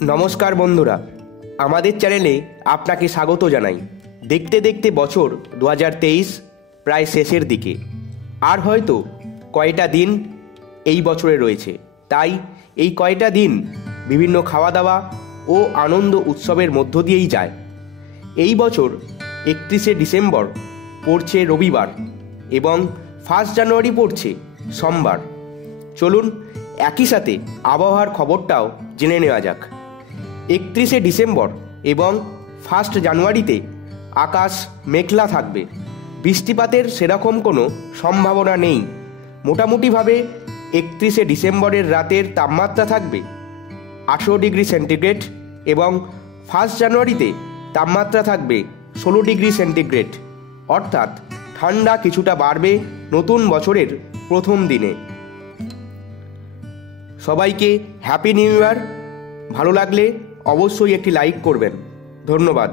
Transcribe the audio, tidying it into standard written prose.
নমস্কার বন্ধুরা, আমাদের চ্যানেলে আপনাকে স্বাগত জানাই। দেখতে দেখতে বছর 2023 প্রায় শেষের দিকে, আর হয়তো কয়টা দিন এই বছরে রয়েছে। তাই এই কয়টা দিন বিভিন্ন খাওয়া দাওয়া ও আনন্দ উৎসবের মধ্য দিয়েই যায়। এই বছর 31শে ডিসেম্বর পড়ছে রবিবার এবং 1 জানুয়ারি পড়ছে সোমবার। চলুন একই সাথে আবহাওয়ার খবরটাও জেনে নেওয়া যাক। 31শে ডিসেম্বর এবং 1 জানুয়ারিতে আকাশ মেঘলা থাকবে। বৃষ্টিপাতের সেরকম কোনো সম্ভাবনা নেই। মোটামুটিভাবে 31শে ডিসেম্বরের রাতের তাপমাত্রা থাকবে 18 ডিগ্রি সেন্টিগ্রেড এবং 1 জানুয়ারিতে তাপমাত্রা থাকবে 16 ডিগ্রি সেন্টিগ্রেড। অর্থাৎ ঠান্ডা কিছুটা বাড়বে নতুন বছরের প্রথম দিনে। সবাইকে হ্যাপি নিউ ইয়ার। ভালো লাগলে অবশ্যই একটি লাইক করবেন। ধন্যবাদ।